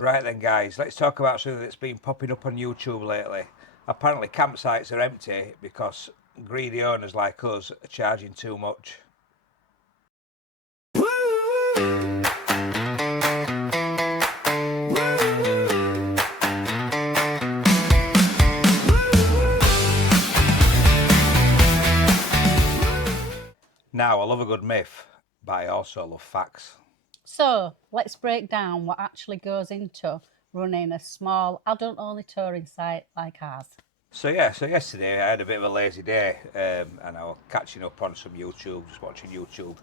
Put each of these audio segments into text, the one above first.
Right then, guys, let's talk about something that's been popping up on YouTube lately. Apparently, campsites are empty because greedy owners like us are charging too much. Now, I love a good myth, but I also love facts. So let's break down what actually goes into running a small adult-only touring site like ours. So yesterday I had a bit of a lazy day, and I was catching up on some YouTube, just watching YouTube,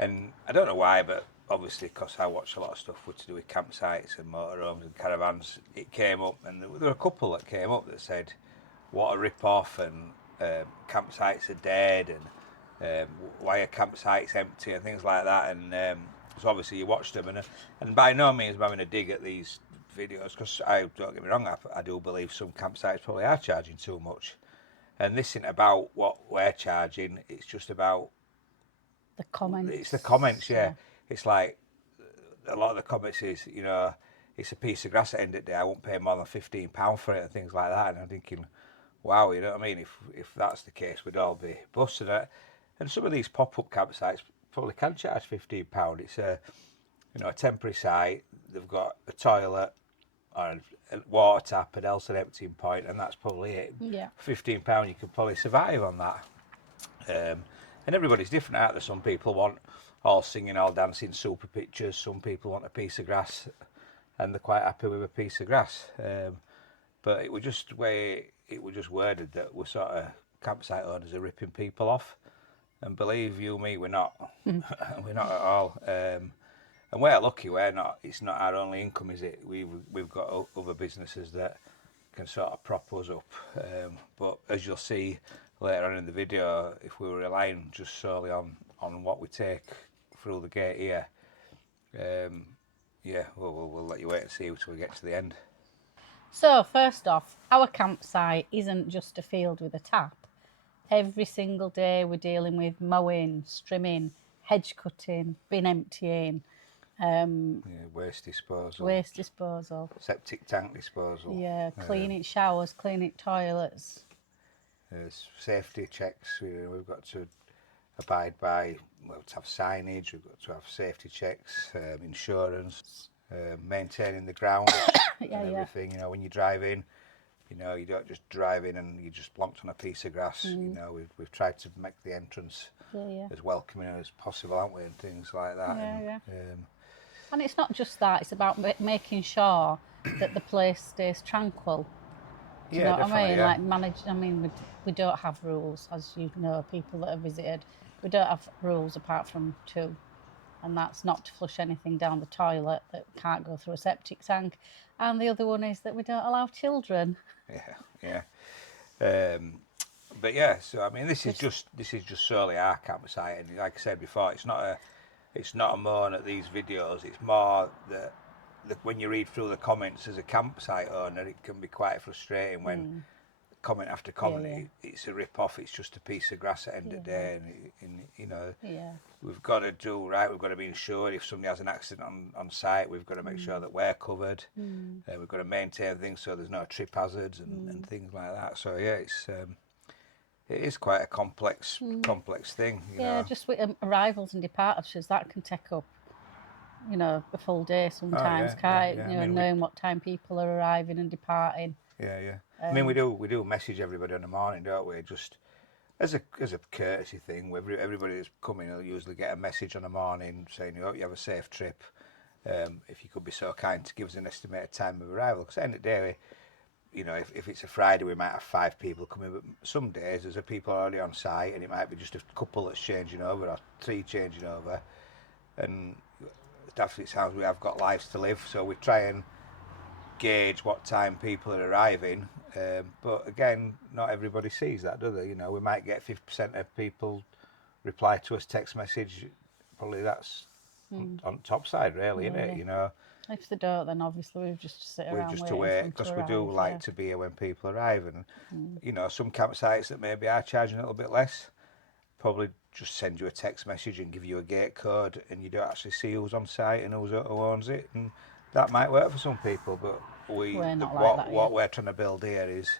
and I don't know why, but obviously because I watch a lot of stuff with to do with campsites and motorhomes and caravans, it came up, and there were a couple that came up that said, "What a rip-off," and campsites are dead, and why are campsites empty, and things like that, and so obviously you watched them, and by no means am I having a dig at these videos, because I don't get me wrong, I do believe some campsites probably are charging too much, and this isn't about what we're charging. It's just about The comments. It's the comments, yeah. It's like a lot of the comments is, it's a piece of grass at the end of the day. I won't pay more than £15 for it and things like that. And I'm thinking, wow, you know what I mean? If that's the case, we'd all be busting it. And some of these pop-up campsites probably can charge £15. It's a temporary site. They've got a toilet, or a water tap, and else an emptying point, and that's probably it. Yeah. £15, you could probably survive on that. And everybody's different out there. Some people want all singing, all dancing, super pictures. Some people want a piece of grass, and they're quite happy with a piece of grass. But it was just worded that we're sort of campsite owners are ripping people off, and believe you me, we're not. We're not at all. And we're lucky. We're not. It's not our only income, is it? We've got other businesses that can sort of prop us up. But as you'll see later on in the video, if we were relying just solely on what we take through the gate here, we'll let you wait and see until we get to the end. So first off, our campsite isn't just a field with a tap. Every single day we're dealing with mowing, strimming, hedge cutting, bin emptying, waste disposal, septic tank disposal, cleaning showers, cleaning toilets. There's safety checks. We've got to abide by. Well, to have signage. We've got to have safety checks, insurance, maintaining the ground and everything. You know, when you drive in, you don't just drive in and you just plonked on a piece of grass. We've tried to make the entrance as welcoming as possible, haven't we? And things like that. And it's not just that. It's about making sure that the place stays tranquil. Do you know what I mean? Yeah. Like we don't have rules, as you know, people that have visited. We don't have rules apart from two, and that's not to flush anything down the toilet that can't go through a septic tank, and the other one is that we don't allow children. But yeah, so I mean, this is just solely our campsite, and like I said before, it's not a moan at these videos. It's more that when you read through the comments as a campsite owner, it can be quite frustrating when comment after comment, it's a rip-off. It's just a piece of grass at the end of the day, and we've got to do right. We've got to be insured. If somebody has an accident on site, we've got to make sure that we're covered. We've got to maintain things so there's no trip hazards and things like that. So it is quite a complex thing. You know? Just with arrivals and departures, that can take up, a full day sometimes, can't it? Knowing what time people are arriving and departing. I mean, we do message everybody in the morning, don't we? Just as a courtesy thing. Everybody that's coming will usually get a message on the morning saying, "You hope you have a safe trip. If you could be so kind to give us an estimated time of arrival." Because at the end of the day, if it's a Friday, we might have 5 people coming, but some days there's people already on site, and it might be just a couple that's changing over or 3 changing over. And daft it sounds, we have got lives to live, so we try and gauge what time people are arriving. But again, not everybody sees that, do they? We might get 50% of people reply to us text message. Probably that's on top side, really, isn't it? If they don't, then obviously we've just sit around just to wait, because we do like to be here when people arrive. And some campsites that maybe are charging a little bit less probably just send you a text message and give you a gate code, and you don't actually see who's on site and who owns it, and that might work for some people, but We're not like what that, what yeah. we're trying to build here is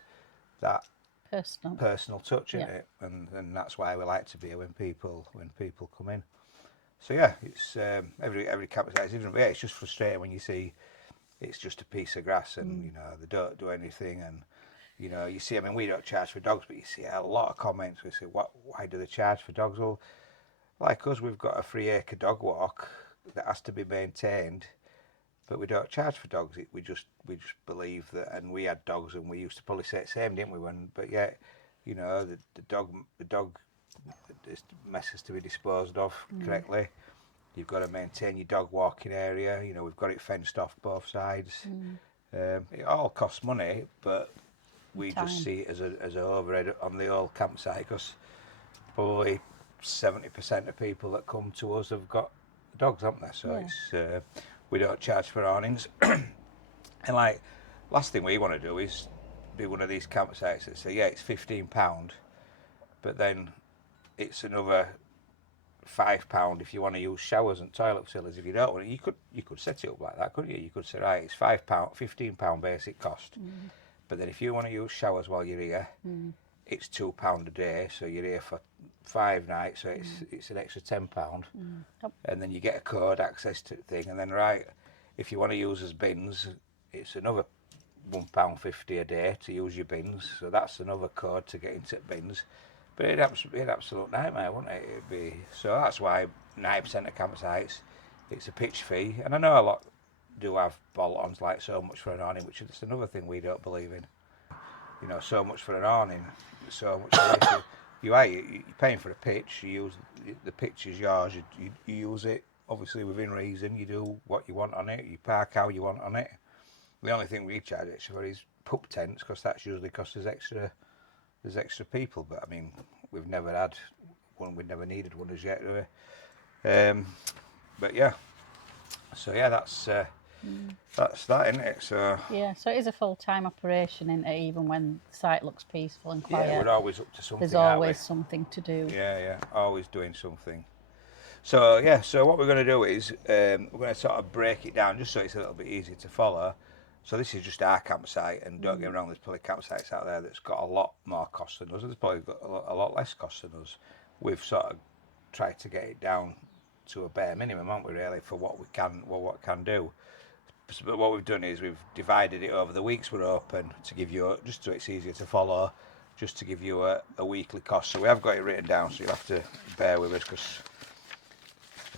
that Personal. touch in Yeah. it, and that's why we like to be here when people come in. So yeah, it's every campsite is different. But yeah, it's just frustrating when you see it's just a piece of grass and you know they don't do anything, and you know you see. I mean, we don't charge for dogs, but you see a lot of comments. We say, "What? Why do they charge for dogs?" Well, like us, we've got a 3 acre dog walk that has to be maintained, but we don't charge for dogs. We just believe that, and we had dogs, and we used to probably say the same, didn't we? But yet, you know, the dog this mess has to be disposed of correctly. You've got to maintain your dog walking area. You know, we've got it fenced off both sides. It all costs money, but we just see it as a overhead on the old campsite because probably 70% of people that come to us have got dogs, haven't they? So it's we don't charge for awnings. And like, last thing we want to do is be one of these campsites that say, yeah, it's £15, but then it's another £5 if you want to use showers and toilet facilities. If you don't want it, you could set it up like that, couldn't you? You could say, right, it's £15 basic cost, but then if you want to use showers while you're here, it's £2 a day, so you're here for 5 nights, so it's an extra £10, and then you get a code access to the thing, and then right, if you want to use as bins, it's another £1.50 a day to use your bins, so that's another code to get into bins. But it'd be an absolute nightmare, wouldn't it? It'd be, so that's why 90% of campsites, it's a pitch fee, and I know a lot do have bolt-ons like so much for an awning, which is another thing we don't believe in. You know, so much for an awning, so much. You're paying for a pitch. You use the pitch is yours. You use it obviously within reason. You do what you want on it. You park how you want on it. The only thing we charge extra for is pup tents because that's usually costs us extra. There's extra people, but I mean, we've never had one. We've never needed one as yet, do we? But yeah. So yeah, that's that, isn't it? So Yeah, so it is a full-time operation, isn't it? Even when the site looks peaceful and quiet. Yeah, we're always up to something. There's always something to do. Yeah, always doing something. So yeah, so what we're going to do is we're going to sort of break it down just so it's a little bit easier to follow. So this is just our campsite, and don't get me wrong, there's probably campsites out there that's got a lot more cost than us. There's probably got a lot less cost than us. We've sort of tried to get it down to a bare minimum, haven't we? Really, for what we can, what can do. But what we've done is we've divided it over the weeks we're open to give you, just so it's easier to follow, just to give you a weekly cost. So we have got it written down, so you'll have to bear with us because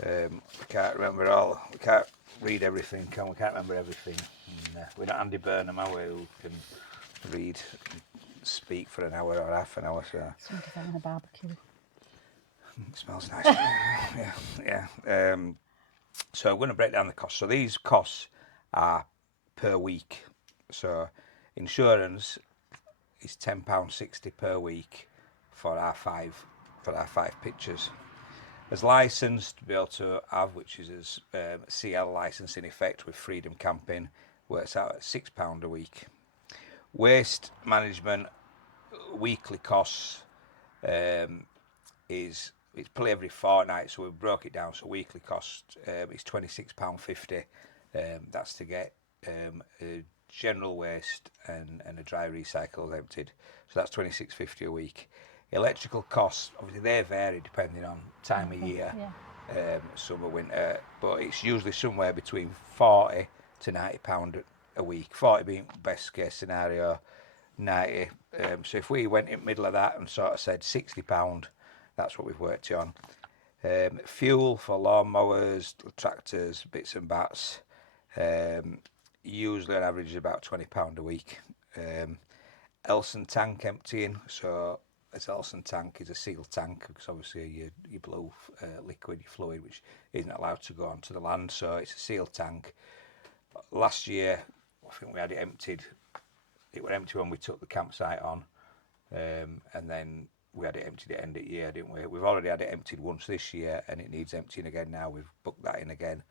we can't remember all. We can't read everything, can we? Can't remember everything. And, we're not Andy Burnham, are we? Who can read, speak for an hour or half an hour. So Somebody's having a barbecue. it smells nice. yeah. So we're going to break down the costs. So these costs are per week. So insurance is £10.60 per week for our five pictures. As licensed to be able to have, which is as CL licence in effect with Freedom Camping, works out at £6 a week. Waste management weekly costs is it's probably every fortnight, so we broke it down. So weekly cost is £26.50. That's to get a general waste and a dry recycle emptied. So that's £26.50 a week. Electrical costs, obviously they vary depending on time of year, summer, winter, but it's usually somewhere between £40 to £90 a week. 40 being best case scenario, 90. So if we went in the middle of that and sort of said £60, that's what we've worked on. Fuel for lawnmowers, tractors, bits and bats, usually on average is about £20 a week. Elson tank emptying, so a Elson tank is a sealed tank because obviously you blow liquid, your fluid, which isn't allowed to go onto the land, so it's a sealed tank. Last year, I think we had it emptied. It was empty when we took the campsite on, and then we had it emptied at the end of the year, didn't we? We've already had it emptied once this year, and it needs emptying again now. We've booked that in again,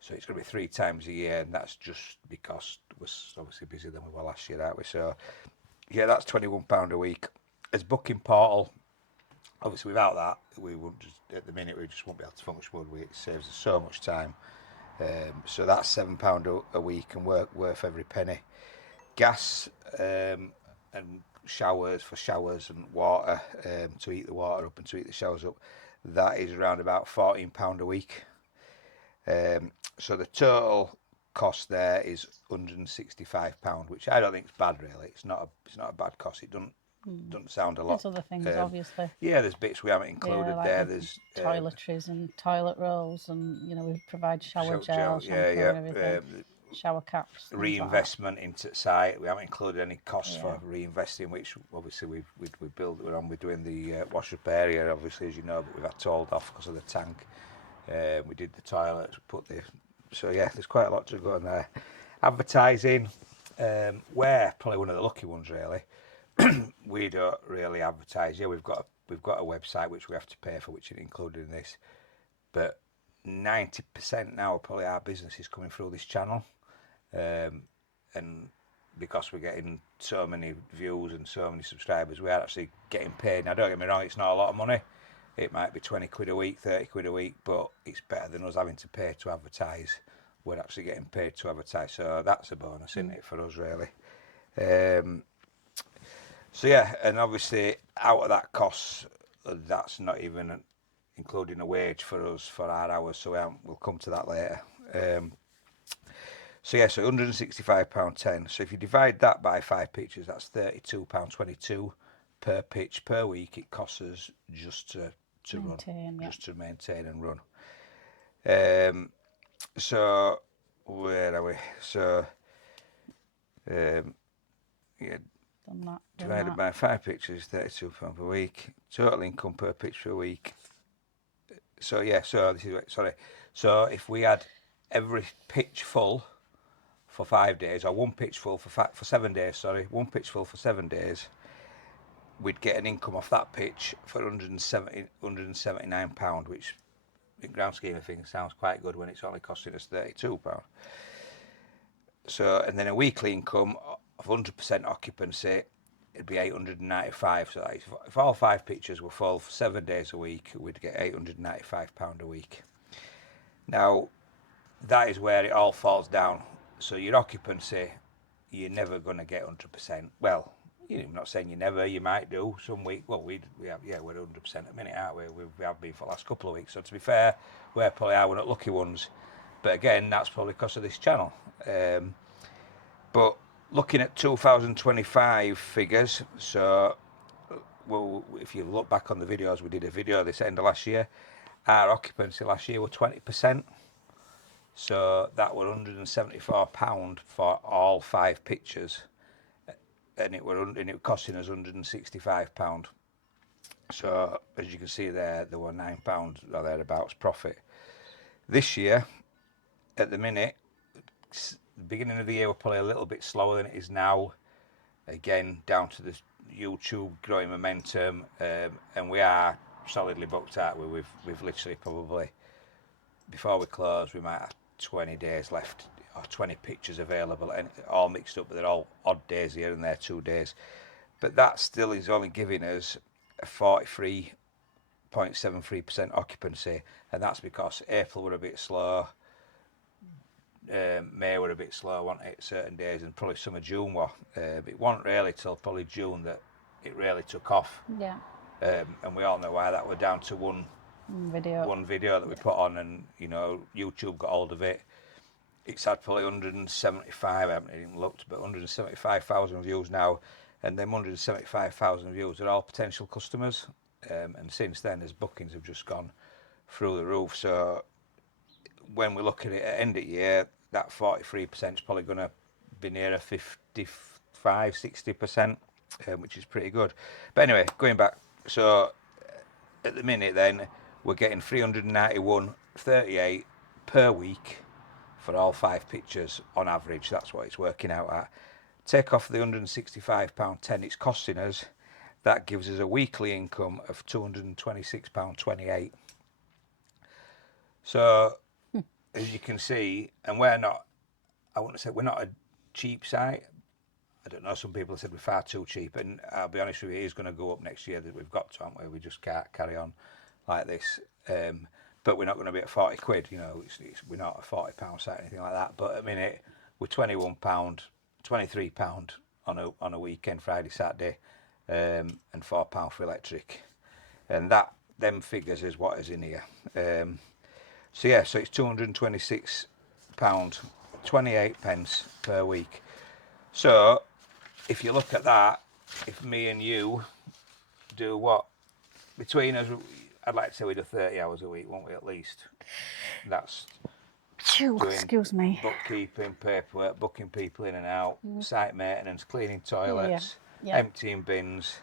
so it's going to be 3 times a year, and that's just because we're obviously busier than we were last year, aren't we? So yeah, that's £21 a week. As booking portal, obviously without that, we wouldn't just, at the minute, we just won't be able to function, would we? It saves us so much time. So that's £7 a week and worth every penny. Gas and showers for showers and water, to heat the water up and to heat the showers up, that is around about £14 a week. So the total cost there is £165, which I don't think is bad really. It's not a bad cost. It doesn't sound a lot. There's other things, obviously. Yeah, there's bits we haven't included like there. the There's toiletries and toilet rolls, and we provide shower gel, shampoo, yeah, and everything. Shower caps, reinvestment into the site. We haven't included any costs for reinvesting, which obviously we built. We're doing the wash up area, obviously, as you know, but we've had to hold off because of the tank. We did the toilets, so yeah, there's quite a lot to go on there. Advertising, we're probably one of the lucky ones really. We don't really advertise. Yeah, we've got a website which we have to pay for, which is included in this, but 90% now probably our business is coming through this channel. And because we're getting so many views and so many subscribers, we are actually getting paid. Now don't get me wrong, it's not a lot of money. It might be 20 quid a week, 30 quid a week, but it's better than us having to pay to advertise. We're actually getting paid to advertise, so that's a bonus, isn't it, for us really. So yeah, and obviously out of that cost, that's not even including a wage for us for our hours, so we'll come to that later. So yeah, so £165.10. So if you divide that by 5 pitches, that's £32.22 per pitch per week. It costs us just to maintain, run, just to maintain and run. So where are we? So yeah, divided by 5 pitches, £32 per week. Total income per pitch per week. So yeah, so this is So if we had every pitch full for 5 days, or one pitch full for 7 days, one pitch full for 7 days, we'd get an income off that pitch for £179, which in grand scheme of things sounds quite good when it's only costing us £32. So, and then a weekly income of 100% occupancy, it'd be £895. So if all 5 pitches were full for 7 days a week, we'd get £895 a week. Now, that is where it all falls down. So your occupancy, you're never going to get 100%. Well, I'm not saying you never, you might do some week. Well, we're 100% at the minute, aren't we? We have been for the last couple of weeks. So to be fair, we're probably one of the lucky ones. But again, that's probably because of this channel. But looking at 2025 figures, so if you look back on the videos, we did a video this end of last year. Our occupancy last year were 20%. So that were £174 for all 5 pitches, and it were costing us £165. So as you can see there were £9 or thereabouts profit. This year, at the minute, the beginning of the year we're probably a little bit slower than it is now. Again, down to the YouTube growing momentum, and we are solidly booked out. We've literally probably, before we close, we might have 20 days left, or 20 pictures available, and all mixed up, but they're all odd days here and there, 2 days. But that still is only giving us a 43.73% occupancy, and that's because April were a bit slow, May were a bit slow, wasn't it, certain days, and probably some of June were. It wasn't really till probably June that it really took off. Yeah. And we all know why. That were down to one video that we put on, and YouTube got hold of it. It's had probably 175, I haven't even looked, but 175,000 views now, and them 175,000 views are all potential customers, and since then his bookings have just gone through the roof. So when we're looking at end of year, that 43% is probably going to be nearer 55-60%, which is pretty good. But anyway, going back, so at the minute then we're getting 391.38 per week for all 5 pitches on average. That's what it's working out at. Take off the £165.10 it's costing us, that gives us a weekly income of £226.28. So as you can see, and we're not a cheap site. I don't know, some people have said we're far too cheap, and I'll be honest with you, it is going to go up next year. That we've got to, haven't we? We just can't carry on like this. but we're not going to be at 40 quid. You know, we're not a £40 site or anything like that. But at minute we're £21, £23 on a weekend, Friday, Saturday, and £4 for electric, and them figures is what is in here. So yeah, so it's £226, 28 pence per week. So if you look at that, if me and you do what between us, I'd like to say we do 30 hours a week, won't we, at least? That's doing Excuse me. bookkeeping, paperwork, booking people in and out, site maintenance, cleaning toilets, Yeah. emptying bins.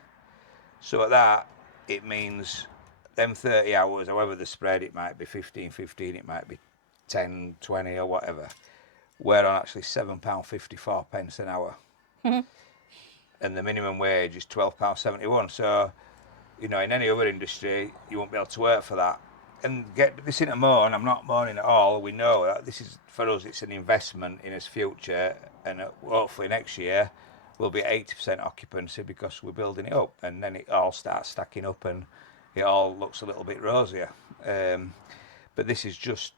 So at that, it means them 30 hours, however the spread, it might be 15, it might be 10, 20 or whatever. We're on actually £7.54 an hour. And the minimum wage is £12.71. So, you know, in any other industry, you won't be able to work for that. And get this into moan, I'm not moaning at all. We know that this is, for us, it's an investment in its future. And hopefully next year, we'll be at 80% occupancy because we're building it up. And then it all starts stacking up and it all looks a little bit rosier. But this is just,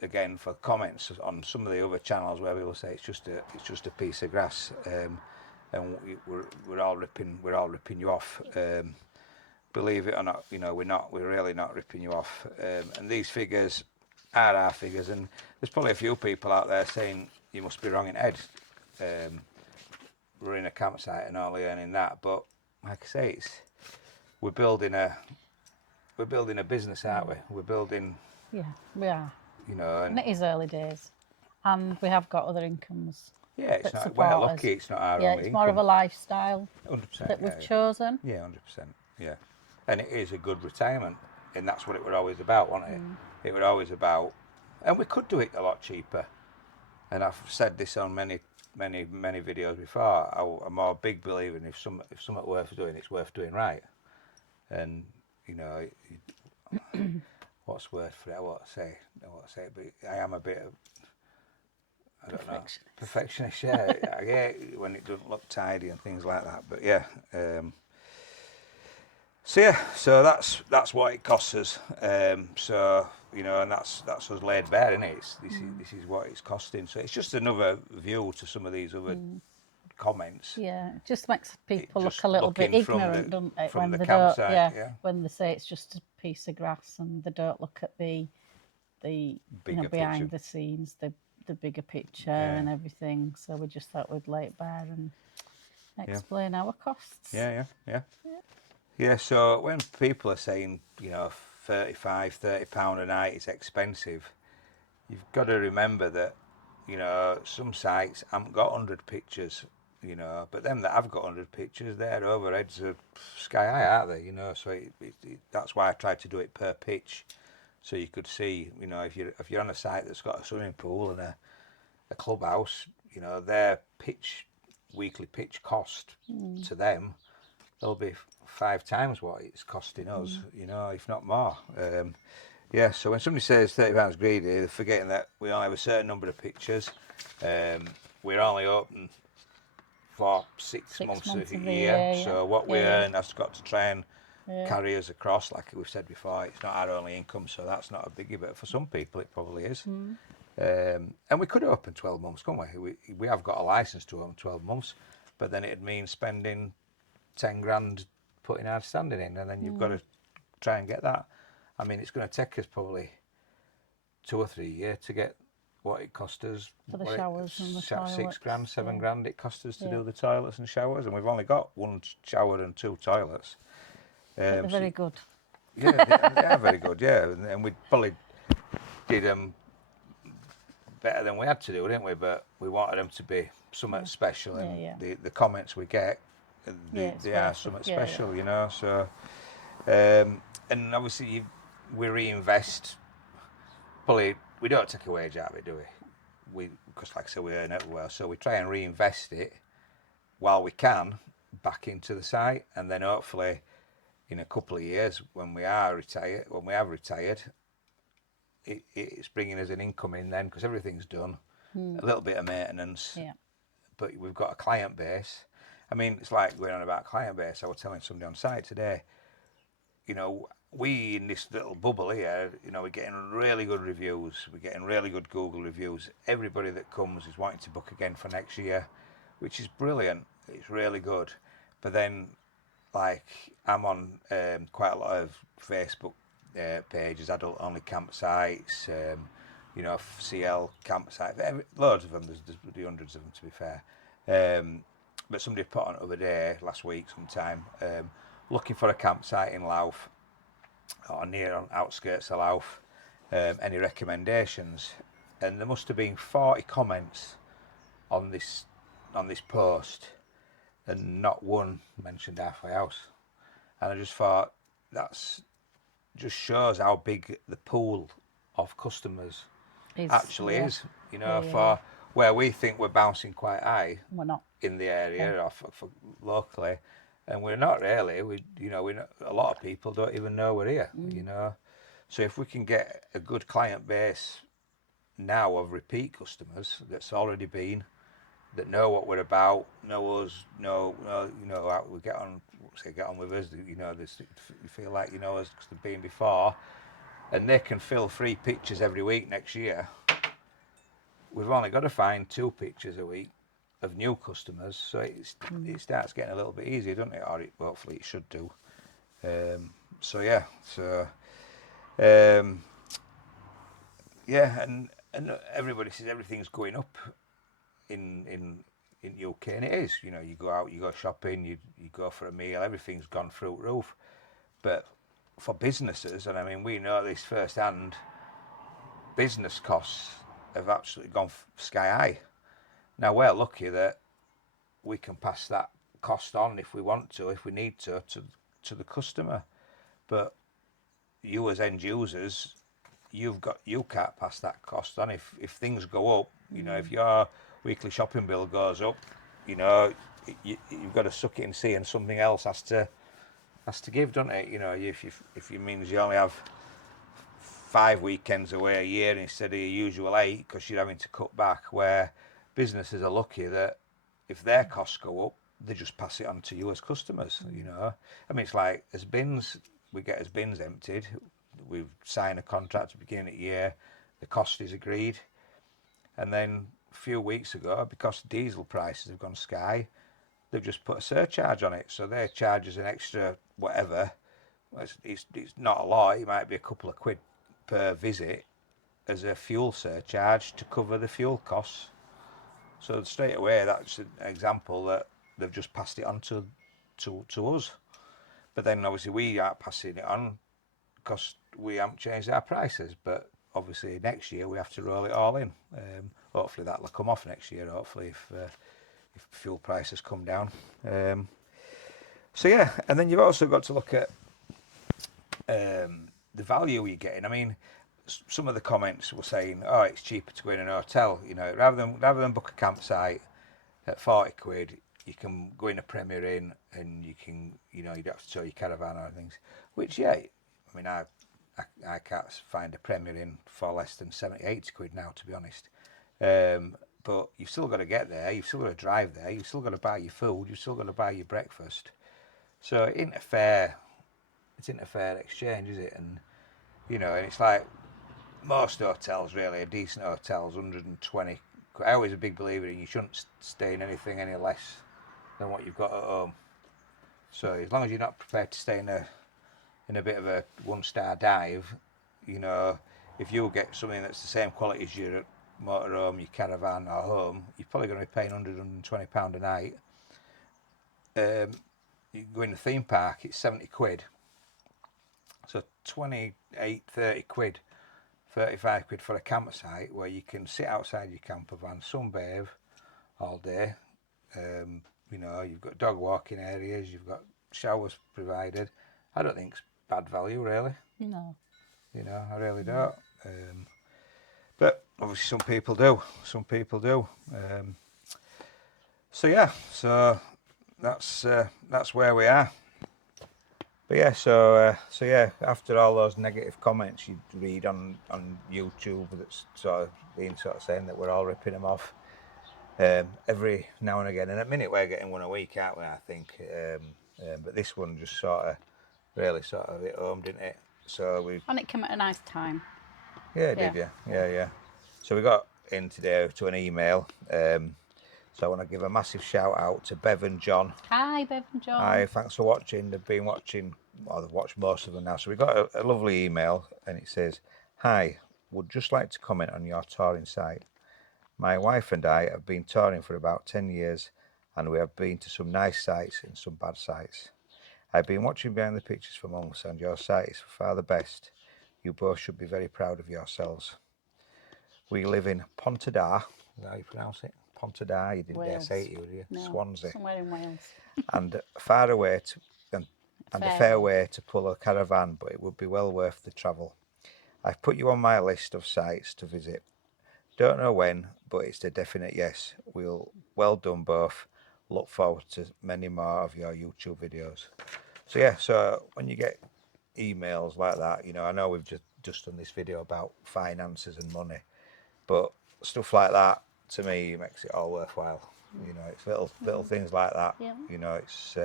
again, for comments on some of the other channels where we will say it's just a piece of grass. And we're all ripping you off. Believe it or not, you know, we're really not ripping you off. And these figures are our figures, and there's probably a few people out there saying you must be wrong in head. We're in a campsite and only earning that, but like I say, we're building a business, aren't we? We're building. Yeah, we are. You know, and it is early days, and we have got other incomes. Yeah, it's not. We're lucky. It's not our only income. Yeah, it's more of a lifestyle 100%, that we've chosen. Yeah, 100%. Yeah, and it is a good retirement, and that's what it was always about, wasn't it? It was always about, and we could do it a lot cheaper. And I've said this on many videos before. I'm a big believer in if something worth doing, it's worth doing right. And you know, what's worth for it? I won't say, but I am a bit of, I don't know, perfectionist. Yeah, yeah, when it doesn't look tidy and things like that. But yeah, so that's what it costs us. So you know, and that's us laid bare, isn't it? This is what it's costing. So it's just another view to some of these other comments. Yeah, it just makes people look a little bit ignorant, doesn't it? When they don't, when they say it's just a piece of grass and they don't look at the you know, behind the scenes, the bigger picture and everything. So we just thought we'd lay it bare and explain our costs. Yeah, so when people are saying, you know, £30 a night is expensive, you've got to remember that, you know, some sites haven't got 100 pictures, you know, but them that have got 100 pictures, their overheads are sky high, aren't they? You know, so that's why I tried to do it per pitch, so you could see, you know, if you're on a site that's got a swimming pool and a clubhouse, you know, their weekly pitch cost to them, they'll be 5 times what it's costing us, you know, if not more. So when somebody says £30 greedy, they're forgetting that we only have a certain number of pictures. We're only open for 6 months of the year, so what we earn has got to try and carry us across. Like we've said before, it's not our only income, so that's not a biggie, but for some people it probably is. And we could open 12 months, couldn't we? We have got a licence to open 12 months, but then it'd mean spending 10 grand putting our standing in, and then you've got to try and get that. I mean, it's going to take us probably 2 or 3 years to get what it cost us for the showers and the toilets. 6 grand, 7 grand it cost us to do the toilets and showers, and we've only got 1 shower and 2 toilets. They're very good. Yeah, they are very good. Yeah, and we probably did them better than we had to do, didn't we? But we wanted them to be somewhat special, and the comments we get, they are somewhat special, you know. So, and obviously we reinvest. Probably we don't take a wage out of it, do we? Because like I said, we earn everywhere, so we try and reinvest it while we can back into the site, and then hopefully in a couple of years when we have retired, it's bringing us an income in then, because everything's done, a little bit of maintenance, but we've got a client base. I mean, it's like going on about client base. I was telling somebody on site today, you know, we in this little bubble here, you know, we're getting really good reviews. We're getting really good Google reviews. Everybody that comes is wanting to book again for next year, which is brilliant. It's really good. But then, like, I'm on quite a lot of Facebook pages, adult only campsites, you know, CL campsites, loads of them. There's hundreds of them, to be fair. But somebody put on the other day, last week sometime, looking for a campsite in Louth or near on outskirts of Louth. Any recommendations? And there must have been 40 comments on this post, and not one mentioned Halfway House. And I just thought that's just shows how big the pool of customers actually is. You know, for where we think we're bouncing quite high, we're not in the area or for locally, and we're not really. We a lot of people don't even know we're here. You know, so if we can get a good client base now of repeat customers that's already been, that know what we're about, know us, know you know how we get on with us. You know, you feel like you know us because they've been before, and they can fill 3 pictures every week next year. We've only got to find 2 pictures a week of new customers, so it starts getting a little bit easier, doesn't it? Or hopefully it should do. Yeah, and everybody says everything's going up in UK, and it is. You know, you go out, you go shopping, you go for a meal, everything's gone through the roof. But for businesses, and I mean we know this firsthand, business costs have absolutely gone sky high. Now we're lucky that we can pass that cost on if we want to, if we need to the customer. But you as end users, you can't pass that cost on. If things go up, you know, if your weekly shopping bill goes up, you know, you've got to suck it and see, and something else has to give, doesn't it? You know, if it means you only have 5 weekends away a year instead of your usual 8 because you're having to cut back, where businesses are lucky that if their costs go up, they just pass it on to you as customers. You know, I mean, it's like as bins, we get as bins emptied, we've signed a contract at the beginning of the year, the cost is agreed, and then a few weeks ago, because diesel prices have gone sky, they've just put a surcharge on it, so their charge is an extra whatever. It's not a lot, it might be a couple of quid per visit as a fuel surcharge to cover the fuel costs. So straight away, that's an example that they've just passed it on to us. But then obviously we aren't passing it on because we haven't changed our prices. But obviously next year we have to roll it all in. Hopefully that'll come off next year. Hopefully if fuel prices come down. So yeah, and then you've also got to look at the value you're getting. I mean, some of the comments were saying, "Oh, it's cheaper to go in an hotel." You know, rather than book a campsite at 40 quid, you can go in a Premier Inn, and you can, you know, you don't have to tow your caravan or things. Which, yeah, I mean, I can't find a Premier Inn for less than 70, 80 quid now, to be honest. But you've still got to get there. You've still got to drive there. You've still got to buy your food. You've still got to buy your breakfast. So it isn't a fair exchange, is it? And you know, and it's like most hotels, really, a decent hotel's 120. I always a big believer in you shouldn't stay in anything any less than what you've got at home. So as long as you're not prepared to stay in a bit of a 1-star dive, you know, if you get something that's the same quality as your motorhome, your caravan or home, you're probably going to be paying £120 a night. You go in the theme park, it's 70 quid. So 28, 30 quid, 35 quid for a campsite where you can sit outside your camper van, sunbathe all day. You know, you've got dog walking areas, you've got showers provided. I don't think it's bad value, really. No. You know, I really don't. But obviously some people do. So yeah, so that's where we are. But yeah, so yeah, after all those negative comments you read on YouTube, that's sort of being saying that we're all ripping them off every now and again. And at the minute we're getting one a week, aren't we? I think. But this one just sort of really sort of hit home, didn't it? So we, And it came at a nice time. yeah, did you? Yeah. So we got in today to an email. So I want to give a massive shout out to Bev and John. Hi, Bev and John. Hi, thanks for watching. They've been watching, well, they've watched most of them now. So we got a lovely email, and it says, "Hi, would just like to comment on your touring site. My wife and I have been touring for about 10 years, and we have been to some nice sites and some bad sites. I've been watching behind the pictures for months, and your site is far the best. You both should be very proud of yourselves. We live in Pontedar." Is that how you pronounce it? Pontedar? You didn't dare say it, would you? No, Swansea. somewhere in Wales. And far away to, and a fair way to pull a caravan, but it would be well worth the travel. I've put you on my list of sites to visit. Don't know when, but it's a definite yes. Well done both. Look forward to many more of your YouTube videos. So yeah, so when you get emails like that, you know, I know we've just done this video about finances and money, but stuff like that to me makes it all worthwhile. You know, it's little things like that. Yeah. You know, it's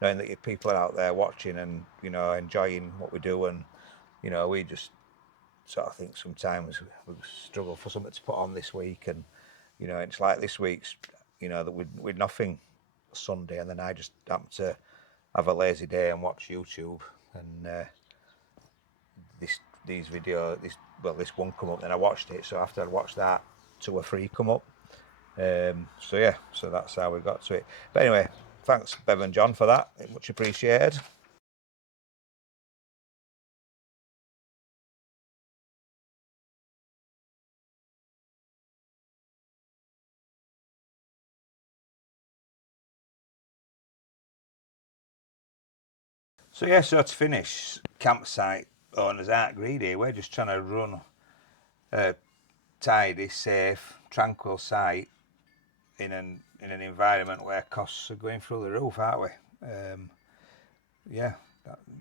knowing that people are out there watching and, you know, enjoying what we do, and, you know, we just sort of think sometimes we struggle for something to put on this week, and, you know, it's like this week's, you know, that we'd nothing Sunday, and then I just happen to have a lazy day and watch YouTube, and this one come up, then I watched it. So after I watched that, 2 or 3 come up. So yeah, so that's how we got to it. But anyway, thanks Bev and John for that, much appreciated. So yeah, so to finish, campsite owners aren't greedy. We're just trying to run a tidy, safe, tranquil site in an environment where costs are going through the roof, aren't we? Yeah,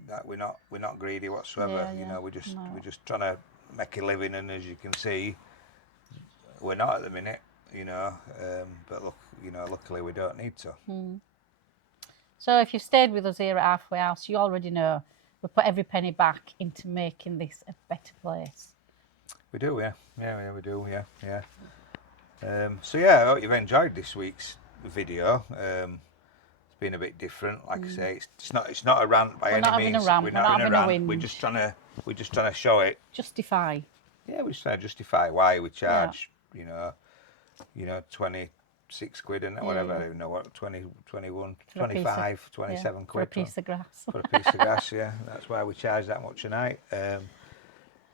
that we're not greedy whatsoever. Yeah, you know, we're no. just trying to make a living, and as you can see, we're not at the minute. You know, but look, you know, luckily we don't need to. So if you've stayed with us here at Halfway House, you already know we put every penny back into making this a better place. We do, yeah, we do, yeah. So yeah, I hope you've enjoyed this week's video. It's been a bit different, like I say. It's not a rant by any means. We're not having a rant. We're not having a whinge. We're just trying to show it. Justify. Yeah, we're just trying to justify why we charge. You know, 26 quid and whatever. I don't even know what 20, 21, 25, 27 quid for a piece of grass. For a piece of grass. Yeah, that's why we charge that much a night.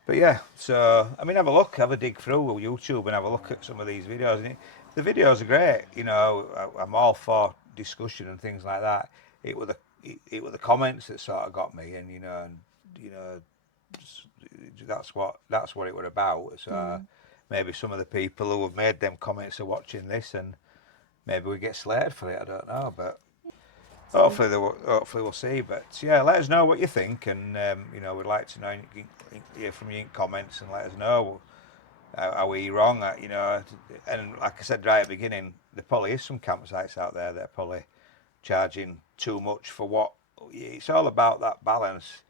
But yeah, so I mean, have a dig through YouTube and have a look at some of these videos. And the videos are great. You know, I'm all for discussion and things like that. It were the comments that sort of got me, and you know, that's what it were about. So maybe some of the people who have made them comments are watching this, and maybe we get slated for it. I don't know, but hopefully we'll see. But yeah, let us know what you think, and you know, we'd like to know, hear from you in comments, and let us know, are we wrong? You know, and like I said right at the beginning, there probably is some campsites out there that are probably charging too much for what. It's all about that balance.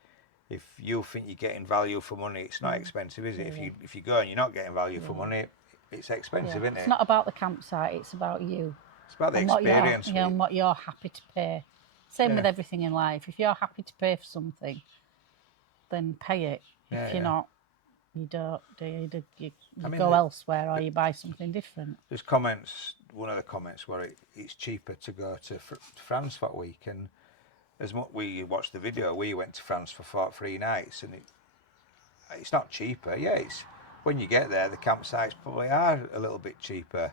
If you think you're getting value for money, it's not expensive, is it? If you go and you're not getting value for money, it's expensive, isn't it? It's not about the campsite, it's about you. It's about the experience. And what you're happy to pay. Same with everything in life. If you're happy to pay for something, then pay it. If you're not, you don't. You go elsewhere, or you buy something different. There's comments. One of the comments where it's cheaper to go to France for a week, and as much we watched the video, we went to France for 3 nights, and it's not cheaper. Yeah, it's when you get there, the campsites probably are a little bit cheaper.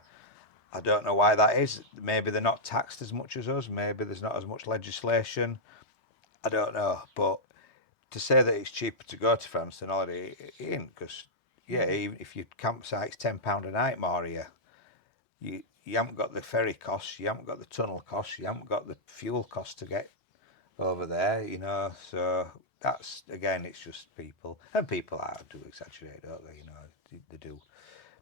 I don't know why that is. Maybe they're not taxed as much as us. Maybe there's not as much legislation. I don't know. But to say that it's cheaper to go to France than holiday, it ain't. Because, even if your campsite's £10 a night more here, you haven't got the ferry costs, you haven't got the tunnel costs, you haven't got the fuel costs to get over there, you know. So that's, again, it's just people. And people do exaggerate, don't they? You know, they do.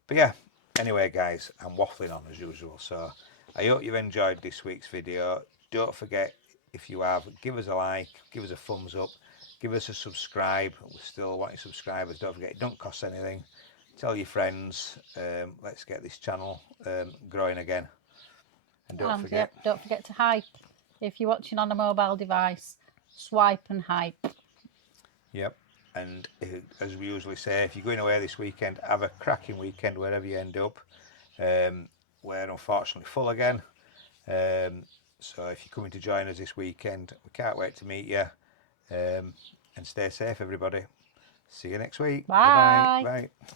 But yeah. Anyway, guys, I'm waffling on as usual, so I hope you've enjoyed this week's video. Don't forget, If you have, give us a like, give us a thumbs up, give us a subscribe. We still want your subscribers. Don't forget, it don't cost anything. Tell your friends. Let's get this channel growing again. And don't forget. Yep, don't forget to hype. If you're watching on a mobile device, swipe and hype. Yep. And as we usually say, if you're going away this weekend, have a cracking weekend wherever you end up. We're unfortunately full again. So if you're coming to join us this weekend, we can't wait to meet you. And stay safe, everybody. See you next week. Bye. Bye-bye. Bye.